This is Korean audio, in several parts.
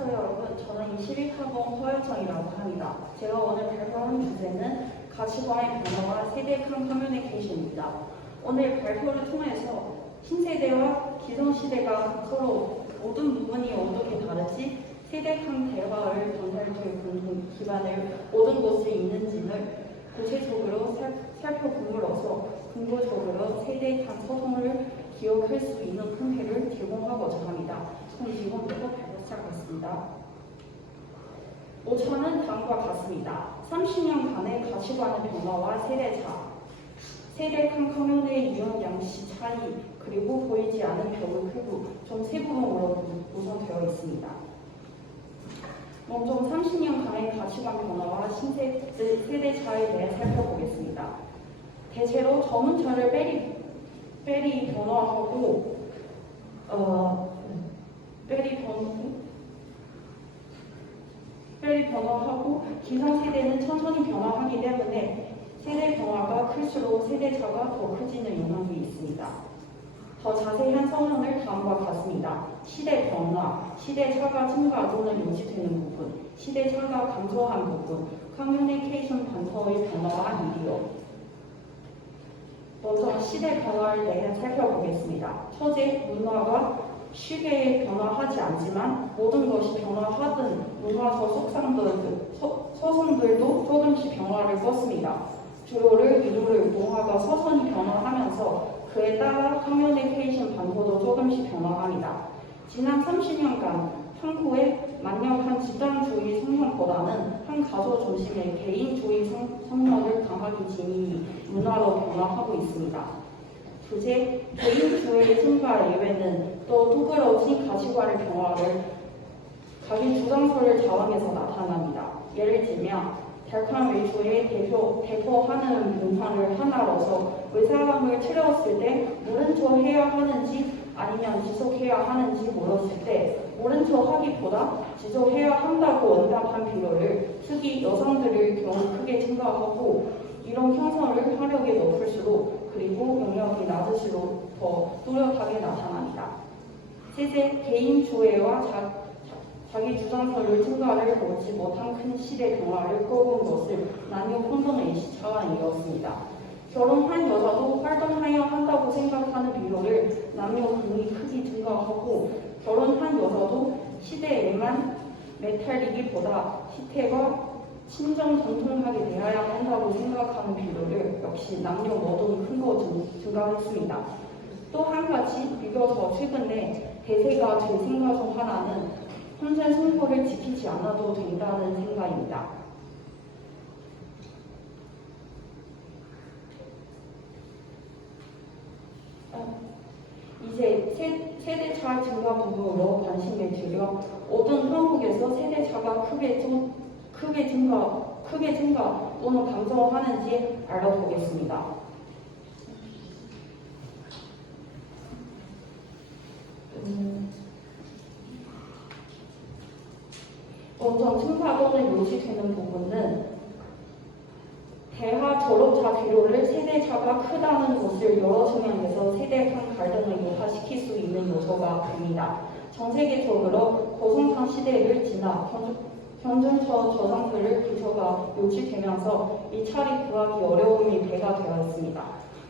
안녕하세요 여러분. 저는 21학번 허여정이라고 합니다. 제가 오늘 발표하는 주제는 가치관의 변화와 세대 간 커뮤니케이션입니다. 오늘 발표를 통해서 신세대와 기성시대가 서로 모든 부분이 어떻게 다르지, 세대 간 대화를 전달될 공동 기반을 모든 곳에 있는지를 구체적으로 살펴봄으로써 근거적으로 세대 간 소통을 기억할 수 있는 형태를 제공하고자 합니다. 그럼 지금부터 발표 시작하겠습니다. 5차는 다음과 같습니다. 30년간의 가치관의 변화와 세대차, 세대 간 커뮤니티의 유형 양식 차이, 그리고 보이지 않는 벽을 크고 총 세 부분으로 구성되어 있습니다. 먼저 30년간의 가치관 변화와 세대 차이에 대해 살펴보겠습니다. 대체로 전문차를 빼리 변화하고 기성세대는 천천히 변화하기 때문에 세대 변화가 클수록 세대차가 더 커지는 영향이 있습니다. 더 자세한 설명을 다음과 같습니다. 시대 변화, 시대차가 증가 또는 유지되는 부분, 시대차가 감소한 부분, 커뮤니케이션 반서의 변화와 미디어. 먼저 시대 변화를 대해 살펴보겠습니다. 첫째, 문화가 쉽게 변화하지 않지만 모든 것이 변화하든 문화적 서성들도 조금씩 변화를 껐습니다. 주요를 이루를 문화가 서서히 변화하면서 그에 따라 커뮤니케이션 방법도 조금씩 변화합니다. 지난 30년간 한국의 만연한 집단주의 성향보다는 한 가족 중심의 개인주의 성향을 강하게 지니 문화로 변화하고 있습니다. 둘째, 개인주의의 증가 이외에는 또 두드러진 가치관의 변화를 자기 주장서를 자랑해서 나타납니다. 예를 들면 달칸 외주의 대표하는 문화를 하나로서 의사감을 치렀을 때 모른 척 해야 하는지 아니면 지속해야 하는지 물었을 때 모른 척 하기보다 지속해야 한다고 응답한 비율을 특히 여성들의 경우 크게 증가하고 이런 형성을 하려게 높을수록 그리고 영역이 낮을수록 더 뚜렷하게 나타납니다. 셋째, 개인 주애와 자기 주장서를 증가를 보지 못한 큰 시대 변화를 꼽은 것을 남녀 혼돈의 차원이었습니다. 결혼한 여자도 활동해야 한다고 생각하는 비율을 남녀 등이 크게 증가하고 결혼한 여자도 시대에만 매달리기보다 시태가 친정 전통하게 대해야 한다고 생각하는 비율을 역시 남녀 모두 큰 거 증가했습니다. 또 한 가지 비교적 최근에 대세가 된 생각 중 하나는 혼전 선거를 지키지 않아도 된다는 생각입니다. 이제 세대차 증가 부분으로 관심을 들여 모든 한국에서 세대차가 크게 증가 또는 감소하는지 알아보겠습니다. 먼저 증가 또는 유지되는 부분은 대학 졸업자 비율을 세대차가 크다는 것을 여러 측면에서 세대 간 갈등을 유화시킬 수 있는 요소가 됩니다. 전 세계적으로 고성장 시대를 지나 현존처 저상들의 기초가 유지되면서 이 차례 구하기 어려움이 배가 되어 있습니다.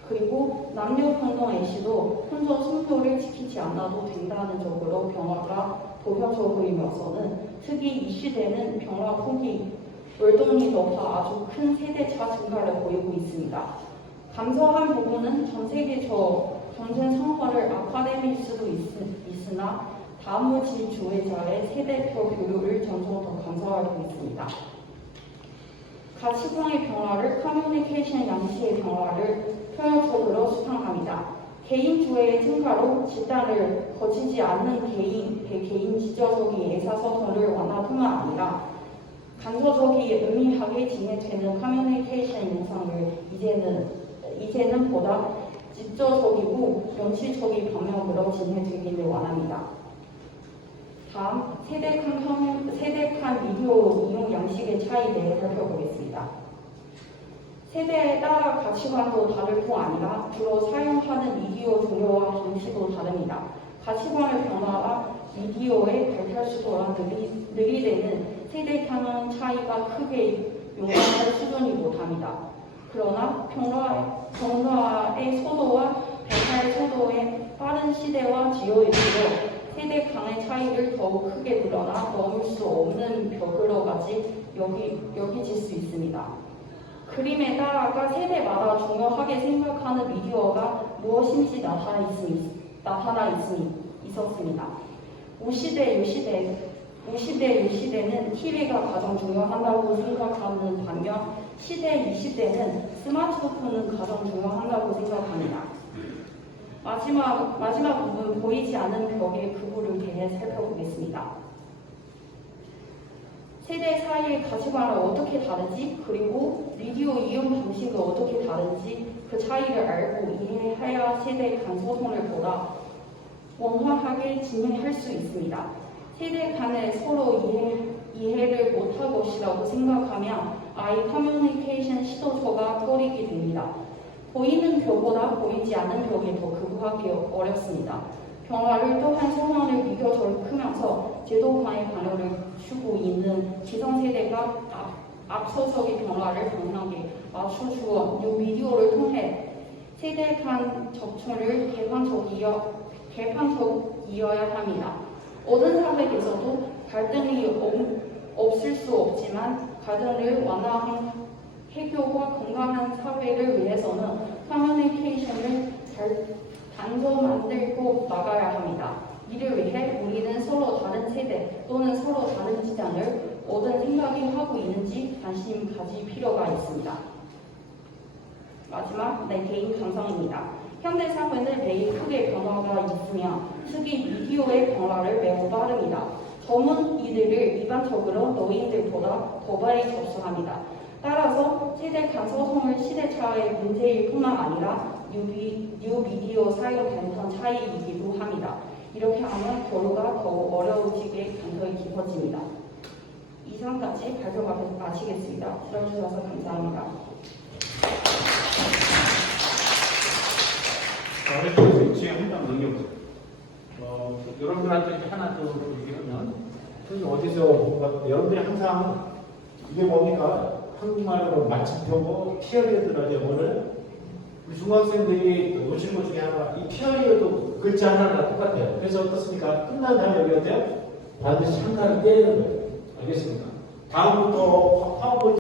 그리고 남녀 평등 애시도 혼전 순표를 지키지 않아도 된다는 쪽으로 변화가 보편적이면서는 특히 이 시대는 변화 폭이 월동이 높아 아주 큰 세대차 증가를 보이고 있습니다. 감소한 부분은 전 세계적 경쟁 성과를 악화됨일 수도 있으나 다무지 주회자의 세대표 교류를 점점 더 감소하고 있습니다. 가치관의 변화를 커뮤니케이션 양식의 변화를 표현적으로 수상합니다. 개인주의의 증가로 집단을 거치지 않는 개인 지저적인 의사소통을 원하뿐만 아니라 간접적이 의미하게 진행되는 커뮤니케이션 영상을 이제는 보다 직접적이고 연실적인 방향으로 진행되기를 원합니다. 다음, 세대 간 미디어 이용 양식의 차이에 대해 살펴보겠습니다. 세대에 따라 가치관도 다를 뿐 아니라 주로 사용하는 미디어 종류와 방식도 다릅니다. 가치관의 변화가 미디어에 발달할 속도가 느리되는 세대 간의 차이가 크게 요구하는 수준이 못합니다. 그러나 변화의 속도와 변화의 속도의 빠른 시대와 지역에 들어 세대 간의 차이를 더욱 크게 드러나 넘을 수 없는 벽으로까지 여기질 수 있습니다. 그림에 따라가 세대마다 중요하게 생각하는 미디어가 무엇인지 나타나 있었습니다. 50대 60대는 TV가 가장 중요하다고 생각하는 반면 시대 20대는 스마트폰은 가장 중요하다고 생각합니다. 마지막 부분 보이지 않는 벽의 구분을 대해 살펴보겠습니다. 세대 사이의 가치관은 어떻게 다른지 그리고 미디어 이용 방식이 어떻게 다른지 그 차이를 알고 이해해야 세대 간 소통을 보다 원활하게 진행할 수 있습니다. 세대 간에 서로 이해를 못할 것이라고 생각하면 아이 커뮤니케이션 시도처가 꺼리게 됩니다. 보이는 벽보다 보이지 않는 벽이 더 극복하기 어렵습니다. 변화를 또한 소원을 비교적 크면서 제도 간의 관여를 주고 있는 기성세대가 앞서서의 변화를 방향에 맞춰주어 이 미디어를 통해 세대 간 접촉을 개판적이어야 합니다. 어떤 사회에서도 갈등이 없을 수 없지만 갈등을 완화한 해결과 건강한 사회를 위해서는 커뮤니케이션을 단서 만들고 나가야 합니다. 이를 위해 우리는 서로 다른 세대 또는 서로 다른 지장을 어떤 생각이 하고 있는지 관심 가질 필요가 있습니다. 마지막 내 개인 감상입니다. 현대 사회는 매일 크게 변화가 있으며 특히 미디어의 변화를 매우 빠릅니다. 젊은이들을 일반적으로 노인들보다 더 빨리 접수합니다. 따라서 세대 간 소통을 시대차의 문제일 뿐만 아니라 뉴 미디어 사용 패턴 차이이기도 합니다. 이렇게 하면 결과가 더욱 어려워지게 간격이 깊어집니다. 이상까지 발표 마치겠습니다. 들어주셔서 감사합니다. 어려서 지금 한장 넘겨보세요. 여러분들한테 하나 더 얘기하면, 어디서, 여러분들이 항상, 이게 뭡니까? 한국말로 마침표고, 피어리어드라죠, 오늘. 우리 중학생들이 오신 것 중에 하나, 이 피어리어드 글자 하나가 똑같아요. 그래서 어떻습니까? 끝난 다음에 여기 어때요? 반드시 한 칸을 떼는 거예요. 알겠습니까? 다음부터 파워포인트